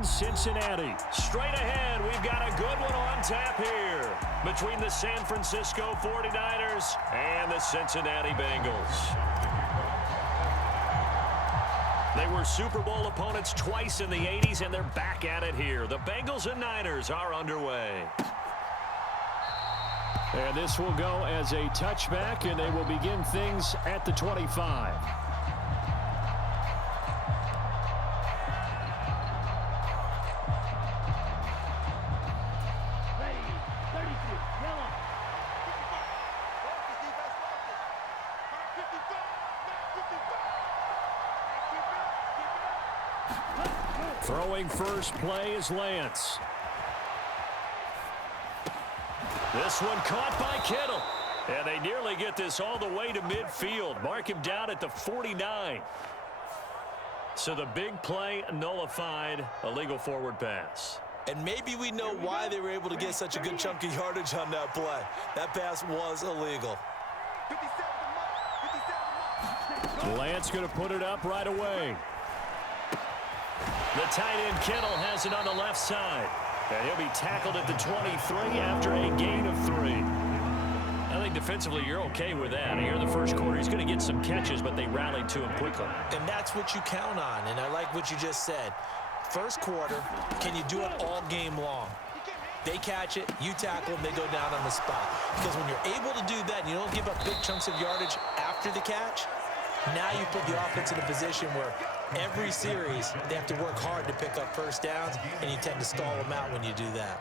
and Cincinnati. Straight ahead, we've got a good one on tap here between the San Francisco 49ers and the Cincinnati Bengals. They were Super Bowl opponents twice in the 80s, and they're back at it here. The Bengals and Niners are underway. And this will go as a touchback, and they will begin things at the 25. Throwing first play is Lance. This one caught by Kittle. And they nearly get this all the way to midfield. Mark him down at the 49. So the big play nullified, a legal forward pass. And maybe we know why they were able to get such a good chunk of yardage on that play. That pass was illegal. Lance going to put it up right away. The tight end Kittle has it on the left side. And he'll be tackled at the 23 after a gain of 3. I think defensively you're okay with that. Here in the first quarter, he's going to get some catches, but they rallied to him quickly. And that's what you count on, and I like what you just said. First quarter, can you do it all game long? They catch it, you tackle them, they go down on the spot. Because when you're able to do that and you don't give up big chunks of yardage after the catch, now you put the offense in a position where every series they have to work hard to pick up first downs, and you tend to stall them out when you do that.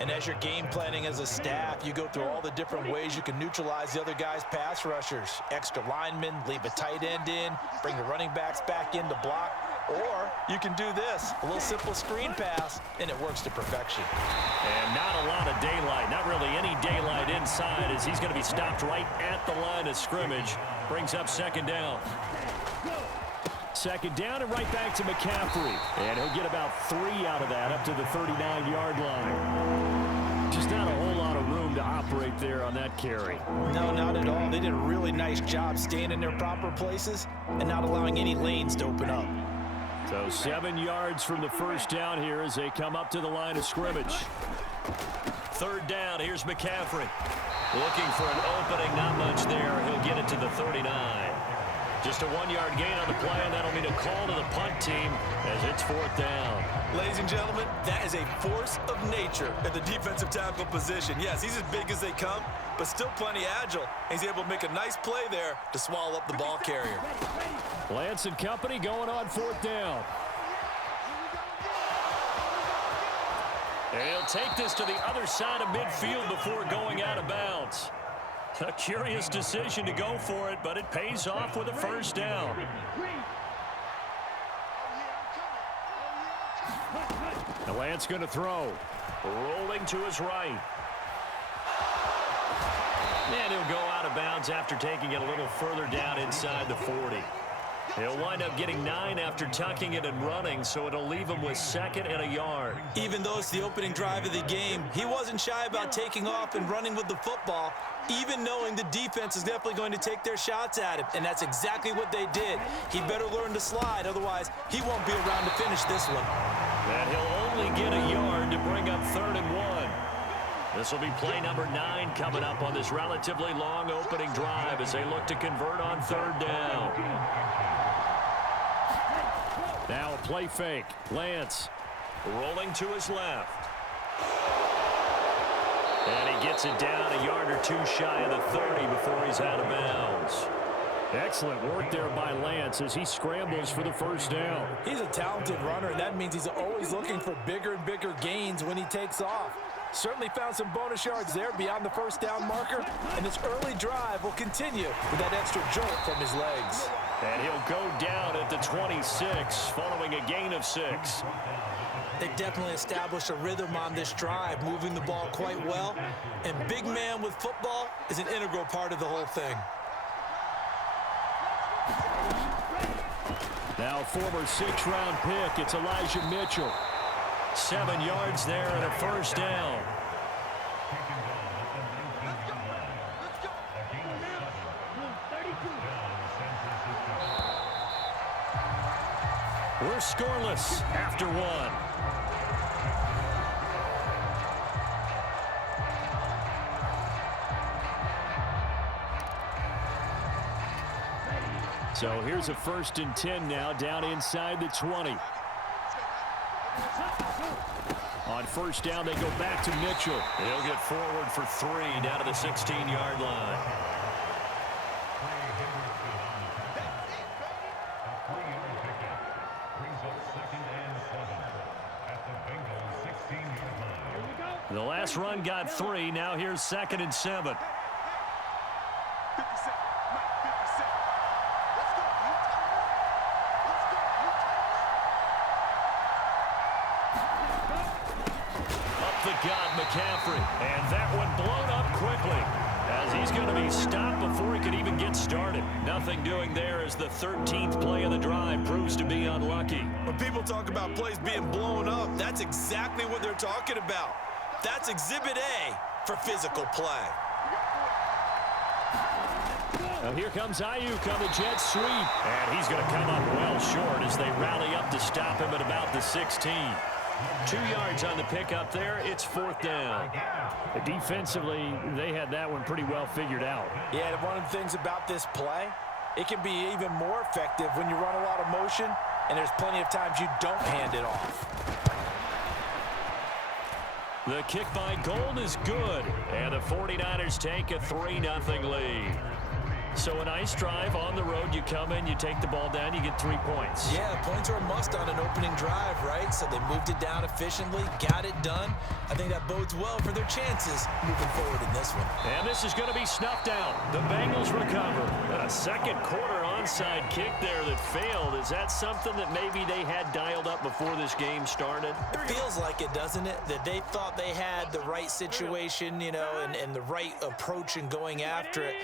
And as you're game planning as a staff, you go through all the different ways you can neutralize the other guy's pass rushers. Extra linemen, leave a tight end in, bring the running backs back in to block. Or you can do this, a little simple screen pass, and it works to perfection. And not a lot of daylight, not really any daylight inside, as he's going to be stopped right at the line of scrimmage. Brings up second down. Second down and right back to McCaffrey. And he'll get about 3 out of that up to the 39-yard line. Just not a whole lot of room to operate there on that carry. No, not at all. They did a really nice job staying in their proper places and not allowing any lanes to open up. So 7 yards from the first down here as they come up to the line of scrimmage. Third down, here's McCaffrey. Looking for an opening, not much there. He'll get it to the 39. Just a 1-yard gain on the play, and that'll mean a call to the punt team as it's fourth down. Ladies and gentlemen, that is a force of nature at the defensive tackle position. Yes, he's as big as they come, but still plenty agile. He's able to make a nice play there to swallow up the ball carrier. Lance and company going on fourth down. And he'll take this to the other side of midfield before going out of bounds. A curious decision to go for it, but it pays off with a first down. The Lance going to throw. Rolling to his right. And he'll go out of bounds after taking it a little further down inside the 40. He'll wind up getting 9 after tucking it and running, so it'll leave him with 2nd and a yard. Even though it's the opening drive of the game, he wasn't shy about taking off and running with the football, even knowing the defense is definitely going to take their shots at him, and that's exactly what they did. He better learn to slide, otherwise he won't be around to finish this one. And he'll only get a yard to bring up 3rd and 1. This will be play number 9 coming up on this relatively long opening drive as they look to convert on 3rd down. Now a play fake. Lance rolling to his left. And he gets it down a yard or 2 shy of the 30 before he's out of bounds. Excellent work there by Lance as he scrambles for the first down. He's a talented runner, and that means he's always looking for bigger and bigger gains when he takes off. Certainly found some bonus yards there beyond the first down marker, and this early drive will continue with that extra jolt from his legs. And he'll go down at the 26 following a gain of 6. They definitely established a rhythm on this drive, moving the ball quite well. And big man with football is an integral part of the whole thing. Now former 6th-round pick, it's Elijah Mitchell. 7 yards there and a first down. We're scoreless after 1. So here's a 1st and 10 now, down inside the 20. On 1st down, they go back to Mitchell. He'll get forward for 3 down to the 16-yard line. The last run got 3. Now here's 2nd and 7. Got McCaffrey, and that one blown up quickly as he's going to be stopped before he could even get started. Nothing doing there as the 13th play of the drive proves to be unlucky. When people talk about plays being blown up, that's exactly what they're talking about. That's Exhibit A for physical play. Now here comes Ayuk on the jet sweep, and he's going to come up well short as they rally up to stop him at about the 16. 2 yards on the pickup there. It's 4th down. Defensively, they had that one pretty well figured out. Yeah, and one of the things about this play, it can be even more effective when you run a lot of motion, and there's plenty of times you don't hand it off. The kick by Gold is good, and the 49ers take a 3-0 lead. So a nice drive on the road. You come in, you take the ball down, you get 3 points. Yeah, points are a must on an opening drive, right? So they moved it down efficiently, got it done. I think that bodes well for their chances moving forward in this one. And this is going to be snuffed out. The Bengals recover. A second quarter onside kick there that failed. Is that something that maybe they had dialed up before this game started? It feels like it, doesn't it? That they thought they had the right situation, you know, and the right approach in going after it.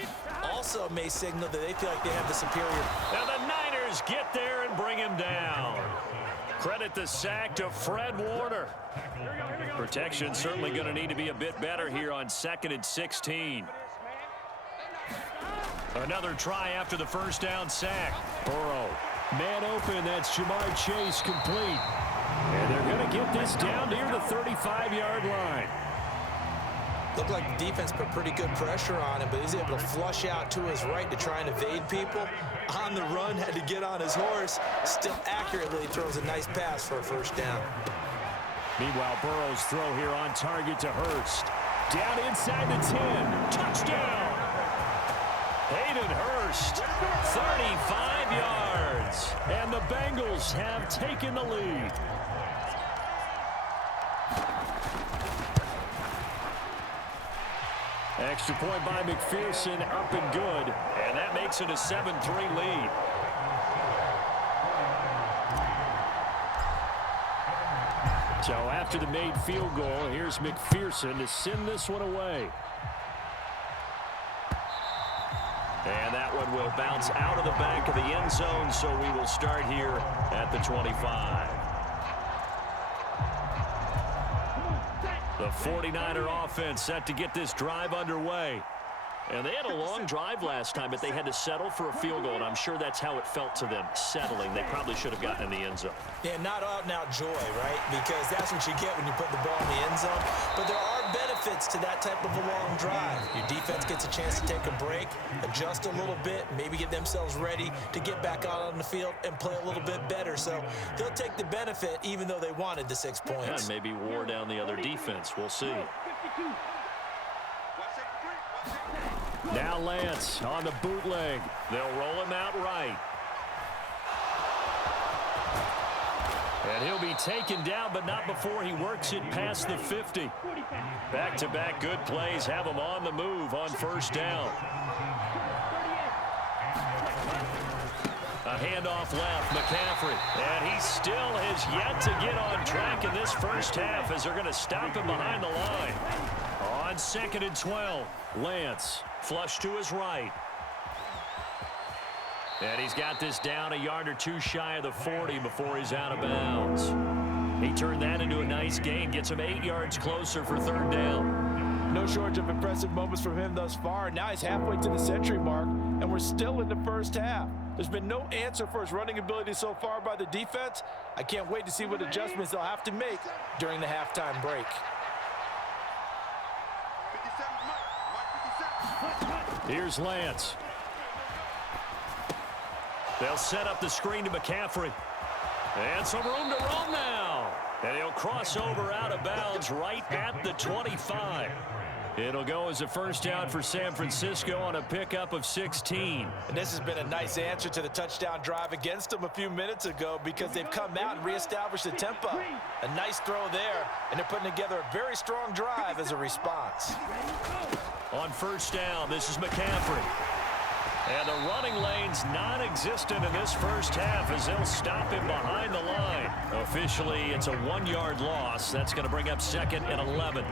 Also may signal that they feel like they have the superior. Now the Niners get there and bring him down. Credit the sack to Fred Warner. Protection certainly going to need to be a bit better here on 2nd and 16. Another try after the 1st down sack. Burrow, man open, that's Jamar Chase complete. And they're going to get this down near the 35-yard line. Looked like the defense put pretty good pressure on him, but he's able to flush out to his right to try and evade people. On the run, had to get on his horse. Still accurately throws a nice pass for a 1st down. Meanwhile, Burrow's throw here on target to Hurst. Down inside the 10. Touchdown! Hayden Hurst, 35 yards. And the Bengals have taken the lead. Extra point by McPherson, up and good. And that makes it a 7-3 lead. So after the made field goal, here's McPherson to send this one away. And that one will bounce out of the back of the end zone, so we will start here at the 25. The 49er offense set to get this drive underway. And they had a long drive last time, but they had to settle for a field goal, and I'm sure that's how it felt to them, settling. They probably should have gotten in the end zone. Yeah, not out-and-out joy, right? Because that's what you get when you put the ball in the end zone. But there are benefits to that type of a long drive. Your defense gets a chance to take a break, adjust a little bit, maybe get themselves ready to get back out on the field and play a little bit better. So they'll take the benefit even though they wanted the 6 points. And maybe wore down the other defense. We'll see. Now Lance on the bootleg. They'll roll him out right. And he'll be taken down, but not before he works it past the 50. Back-to-back good plays have him on the move on 1st down. A handoff left, McCaffrey. And he still has yet to get on track in this 1st half as they're going to stop him behind the line. On 2nd and 12, Lance flush to his right. And he's got this down a yard or two shy of the 40 before he's out of bounds. He turned that into a nice gain, gets him 8 yards closer for 3rd down. No shortage of impressive moments from him thus far. Now he's halfway to the century mark, and we're still in the 1st half. There's been no answer for his running ability so far by the defense. I can't wait to see what adjustments they'll have to make during the halftime break. Here's Lance. They'll set up the screen to McCaffrey. And some room to roam now. And he'll cross over out of bounds right at the 25. It'll go as a first down for San Francisco on a pickup of 16. And this has been a nice answer to the touchdown drive against them a few minutes ago because they've come out and reestablished the tempo. A nice throw there, and they're putting together a very strong drive as a response. On first down, this is McCaffrey. And the running lane's non-existent in this first half as they'll stop him behind the line. Officially, it's a 1-yard loss. That's going to bring up 2nd and 11.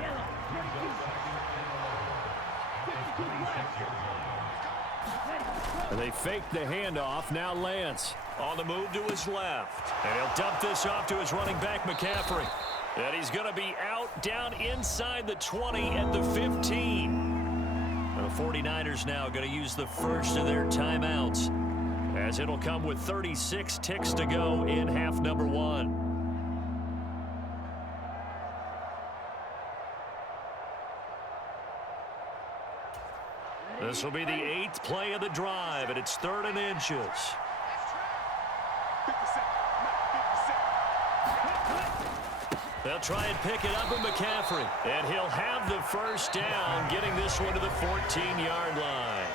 And they fake the handoff. Now Lance on the move to his left. And he'll dump this off to his running back, McCaffrey. And he's going to be out down inside the 20 at the 15. The 49ers now going to use the first of their timeouts as it'll come with 36 ticks to go in half number 1. This will be the 8th play of the drive, and it's 3rd and inches. They'll try and pick it up with McCaffrey, and he'll have the first down, getting this one to the 14-yard line.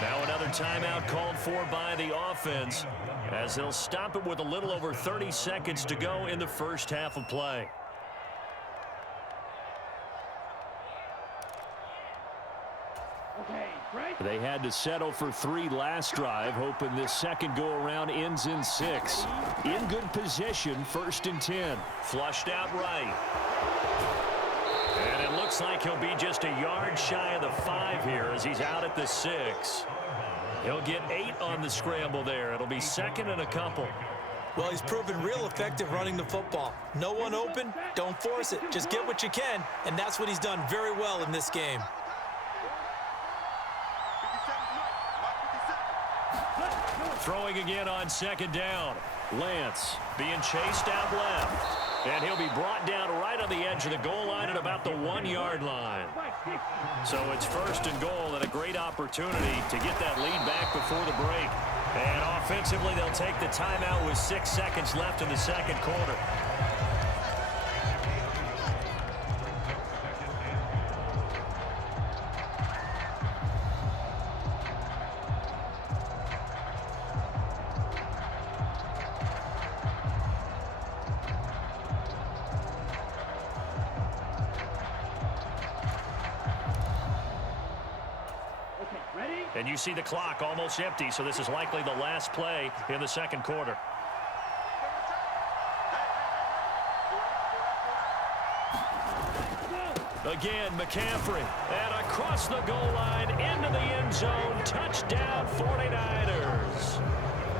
Now another timeout called for by the offense as they'll stop it with a little over 30 seconds to go in the first half of play. They had to settle for 3 last drive, hoping this second go-around ends in 6. In good position, 1st and 10. Flushed out right. And it looks like he'll be just a yard shy of the 5 here as he's out at the 6. He'll get 8 on the scramble there. It'll be 2nd and a couple. Well, he's proven real effective running the football. No one open, don't force it. Just get what you can, and that's what he's done very well in this game. Throwing again on 2nd down. Lance being chased out left. And he'll be brought down right on the edge of the goal line at about the 1-yard line. So it's 1st and goal and a great opportunity to get that lead back before the break. And offensively, they'll take the timeout with 6 seconds left in the second quarter. And you see the clock almost empty, so this is likely the last play in the second quarter. Again, McCaffrey. And across the goal line, into the end zone. Touchdown, 49ers.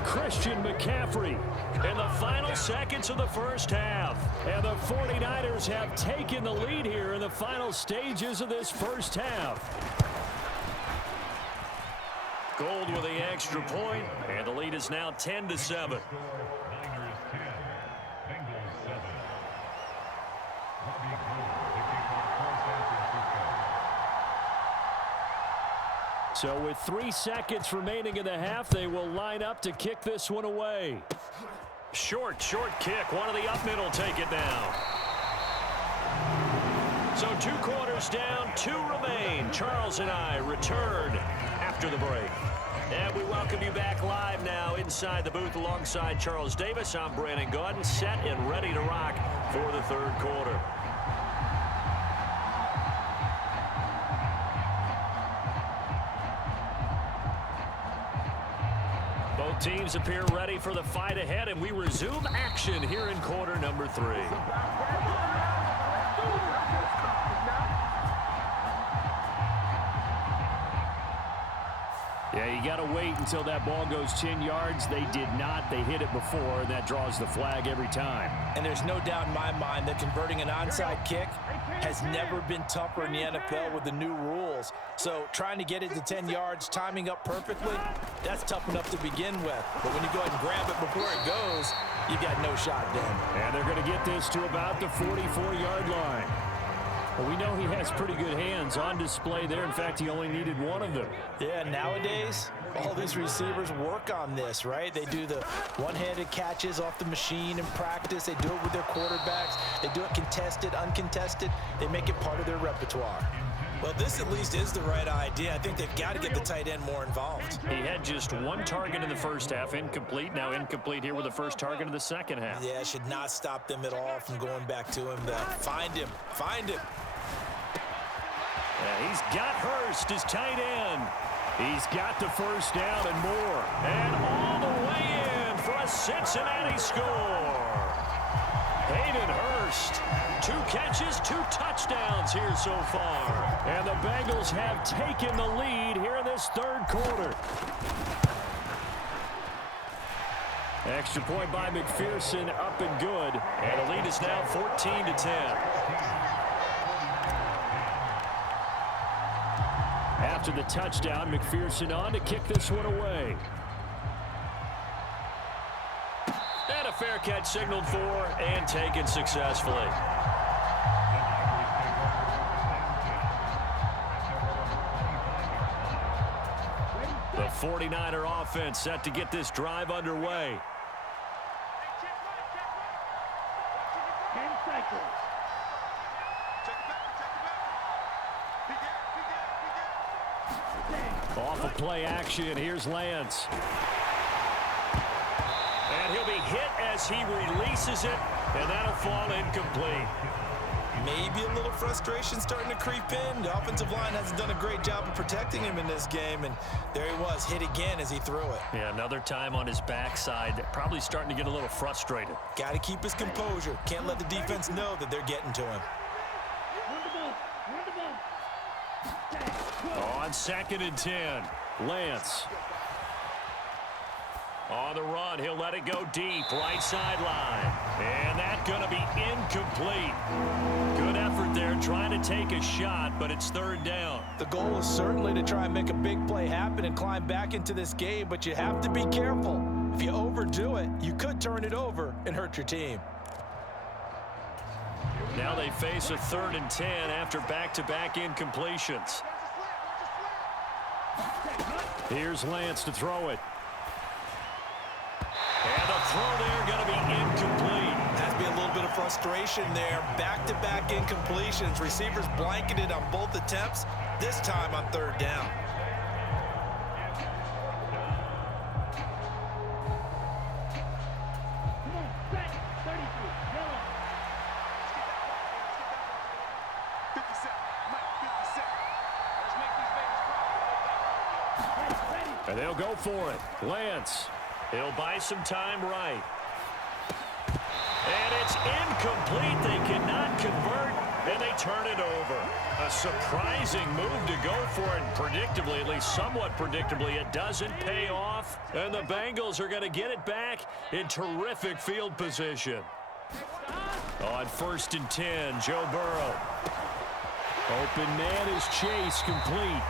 Christian McCaffrey In the final seconds of the first half. And the 49ers have taken the lead here in the final stages of this first half. Gold with the extra point, and the lead is now 10-7. So with 3 seconds remaining in the half, they will line up to kick this one away. Short kick. One of the up mid will take it now. So 2 quarters down, 2 remain. Charles and I return after the break. And we welcome you back live now inside the booth alongside Charles Davis. I'm Brandon Gaudin, set and ready to rock for the third quarter. Both teams appear ready for the fight ahead, and we resume action here in quarter number 3. Yeah, you got to wait until that ball goes 10 yards. They did not. They hit it before, and that draws the flag every time. And there's no doubt in my mind that converting an onside kick has never been tougher in the NFL with the new rules. So trying to get it to 10 yards, timing up perfectly, that's tough enough to begin with. But when you go ahead and grab it before it goes, you got no shot then. And they're going to get this to about the 44-yard line. Well, we know he has pretty good hands on display there. In fact, he only needed one of them. Yeah, nowadays, All these receivers work on this, right? They do the one-handed catches off the machine in practice. They do it with their quarterbacks. They do it contested, uncontested. They make it part of their repertoire. Well, this at least is the right idea. I think they've got to get the tight end more involved. He had just one target in the first half, incomplete. Now incomplete here with the first target of the second half. Yeah, should not stop them at all from going back to him. Find him. And he's got Hurst as tight end. He's got the first down and more. And all the way in for a Cincinnati score. Hayden Hurst, 2 catches, 2 touchdowns here so far. And the Bengals have taken the lead here in this third quarter. Extra point by McPherson, up and good. And the lead is now 14-10. After the touchdown, McPherson on to kick this one away. And a fair catch signaled for and taken successfully. The 49er offense set to get this drive underway. Off of play action, here's Lance. And he'll be hit as he releases it, and that'll fall incomplete. Maybe a little frustration starting to creep in. The offensive line hasn't done a great job of protecting him in this game, and there he was, hit again as he threw it. Yeah, another time on his backside, probably starting to get a little frustrated. Got to keep his composure. Can't let the defense know that they're getting to him. On 2nd and 10, Lance. On the run, he'll let it go deep, right sideline. And that's going to be incomplete. Good effort there, trying to take a shot, but it's 3rd down. The goal is certainly to try and make a big play happen and climb back into this game, but you have to be careful. If you overdo it, you could turn it over and hurt your team. Now they face a 3rd and 10 after back-to-back incompletions. Here's Lance to throw it. And the throw there going to be incomplete. Has to be a little bit of frustration there. Back-to-back incompletions. Receivers blanketed on both attempts, this time on 3rd down. And they'll go for it. Lance. He'll buy some time right. And it's incomplete. They cannot convert, and they turn it over. A surprising move to go for it. Predictably, at least somewhat predictably, it doesn't pay off. And the Bengals are going to get it back in terrific field position. On 1st and 10, Joe Burrow. Open man is Chase, complete.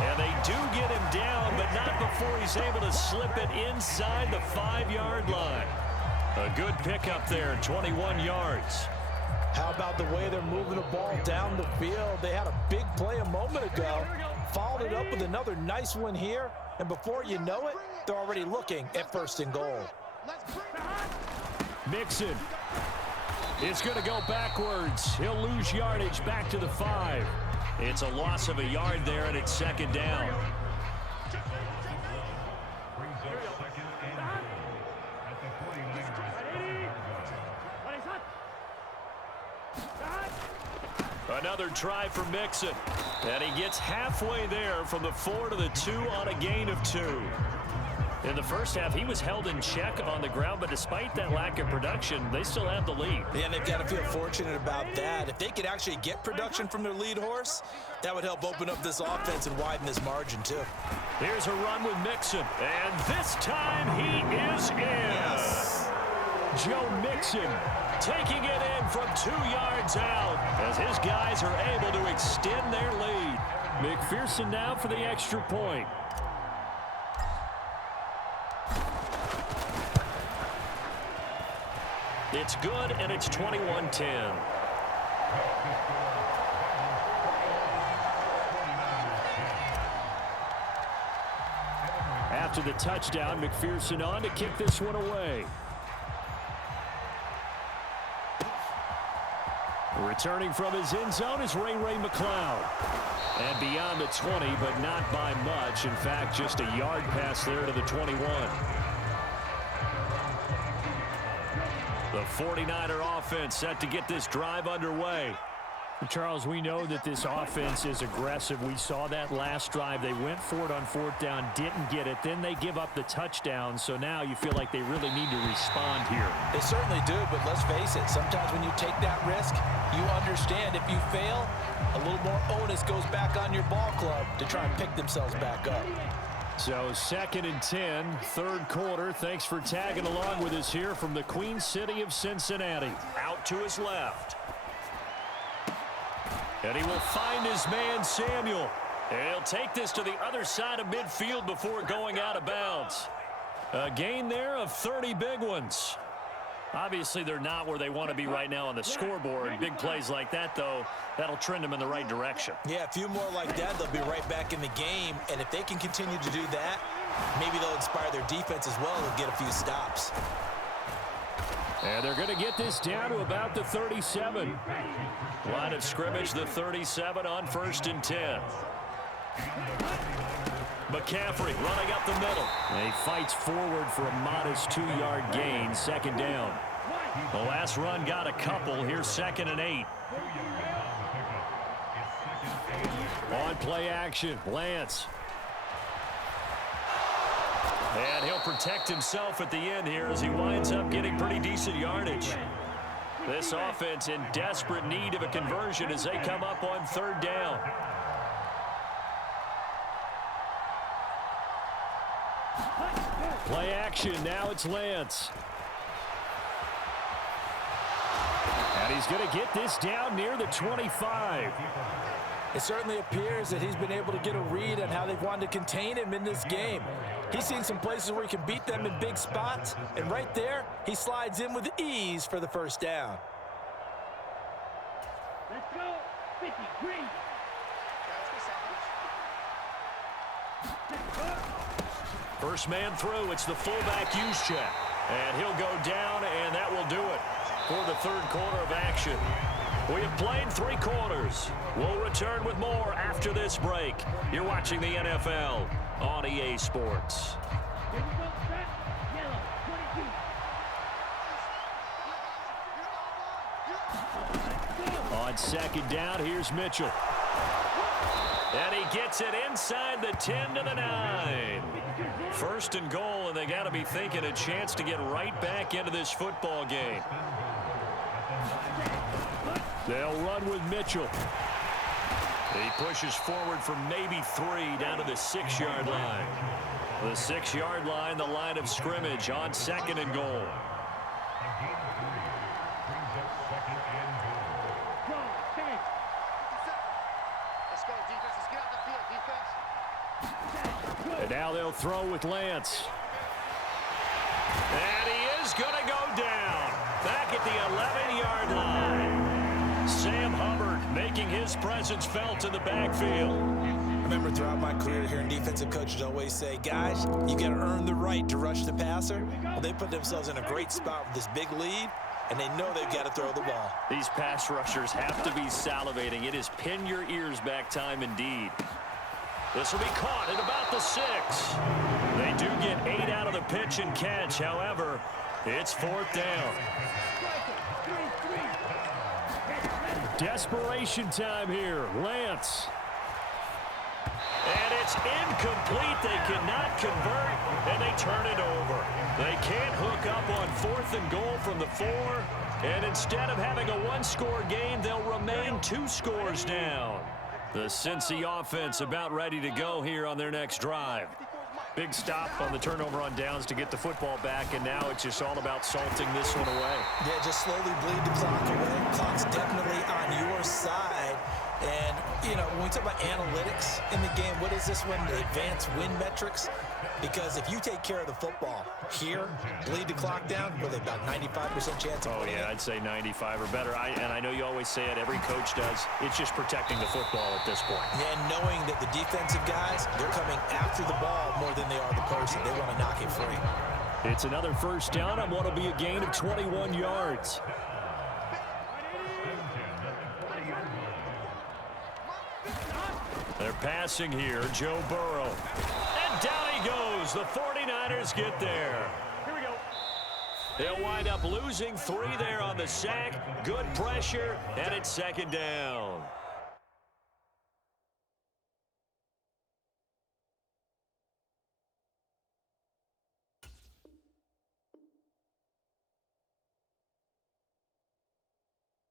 And they do get him down, but not before he's able to slip it inside the 5-yard line. A good pickup there, 21 yards. How about the way they're moving the ball down the field? They had a big play a moment ago, followed it up with another nice one here, and before you know it, they're already looking at 1st and goal. Mixon. It's going to go backwards. He'll lose yardage back to the 5. It's a loss of a yard there, and it's 2nd down. Another try for Mixon. And he gets halfway there from the 4 to the 2 on a gain of 2. In the first half, he was held in check on the ground, but despite that lack of production, they still have the lead. Yeah, and they've got to feel fortunate about that. If they could actually get production from their lead horse, that would help open up this offense and widen this margin, too. Here's a run with Mixon, and this time he is in. Yes. Joe Mixon taking it in from 2 yards out as his guys are able to extend their lead. McPherson now for the extra point. It's good, and it's 21-10. After the touchdown, McPherson on to kick this one away. Returning from his end zone is Ray McCloud. And beyond the 20, but not by much. In fact, just a yard pass there to the 21. The 49er offense set to get this drive underway. Charles, we know that this offense is aggressive. We saw that last drive. They went for it on fourth down, didn't get it. Then they give up the touchdown. So now you feel like they really need to respond here. They certainly do, but let's face it. Sometimes when you take that risk, you understand if you fail, a little more onus goes back on your ball club to try and pick themselves back up. So 2nd and 10, third quarter. Thanks for tagging along with us here from the Queen City of Cincinnati. Out to his left. And he will find his man, Samuel. And he'll take this to the other side of midfield before going out of bounds. A gain there of 30 big ones. Obviously, they're not where they want to be right now on the scoreboard. Big plays like that, though, that'll trend them in the right direction. Yeah, a few more like that, they'll be right back in the game. And if they can continue to do that, maybe they'll inspire their defense as well and get a few stops. And they're going to get this down to about the 37. Line of scrimmage, the 37 on 1st and 10. McCaffrey running up the middle. And he fights forward for a modest 2-yard gain, 2nd down. The last run got a couple. Here's 2nd and 8. On play action, Lance. And he'll protect himself at the end here as he winds up getting pretty decent yardage. This offense in desperate need of a conversion as they come up on 3rd down. Play action, now it's Lance. And he's going to get this down near the 25. It certainly appears that he's been able to get a read on how they've wanted to contain him in this game. He's seen some places where he can beat them in big spots, and right there, he slides in with ease for the 1st down. Let's go, 50, green. First man through, it's the fullback use check. And he'll go down, and that will do it for the 3rd quarter of action. We have played 3 quarters. We'll return with more after this break. You're watching the NFL on EA Sports. On 2nd down, here's Mitchell. And he gets it inside the 10 to the 9. 1st and goal, and they got to be thinking a chance to get right back into this football game. They'll run with Mitchell. He pushes forward for maybe 3 down to the 6-yard line. The 6-yard line, the line of scrimmage on 2nd and goal. And now they'll throw with Lance. And he is going to go down. Back at the 11-yard line. Sam Hubbard making his presence felt in the backfield. I remember throughout my career hearing defensive coaches always say, guys, you got to earn the right to rush the passer. Well, they put themselves in a great spot with this big lead, and they know they've got to throw the ball. These pass rushers have to be salivating. It is pin your ears back time indeed. This will be caught at about the 6. They do get 8 out of the pitch and catch. However, it's 4th down. Desperation time here. Lance. And it's incomplete. They cannot convert, and they turn it over. They can't hook up on 4th and goal from the 4. And instead of having a 1-score game, they'll remain 2 scores down. The Cincy offense about ready to go here on their next drive. Big stop on the turnover on downs to get the football back, and now it's just all about salting this one away. Yeah, just slowly bleed the clock away. Clock's definitely on your side. And, you know, when we talk about analytics in the game, what is this one? The advanced win metrics. Because if you take care of the football here, bleed the clock down, with about 95% chance of winning. Yeah, I'd say 95 or better. And I know you always say it, every coach does. It's just protecting the football at this point. And knowing that the defensive guys, they're coming after the ball more than they are the person. They want to knock it free. It's another first down on what will be a gain of 21 yards. They're passing here, Joe Burrow. And down he goes. The 49ers get there. Here we go. They'll wind up losing 3 there on the sack. Good pressure, and it's second down.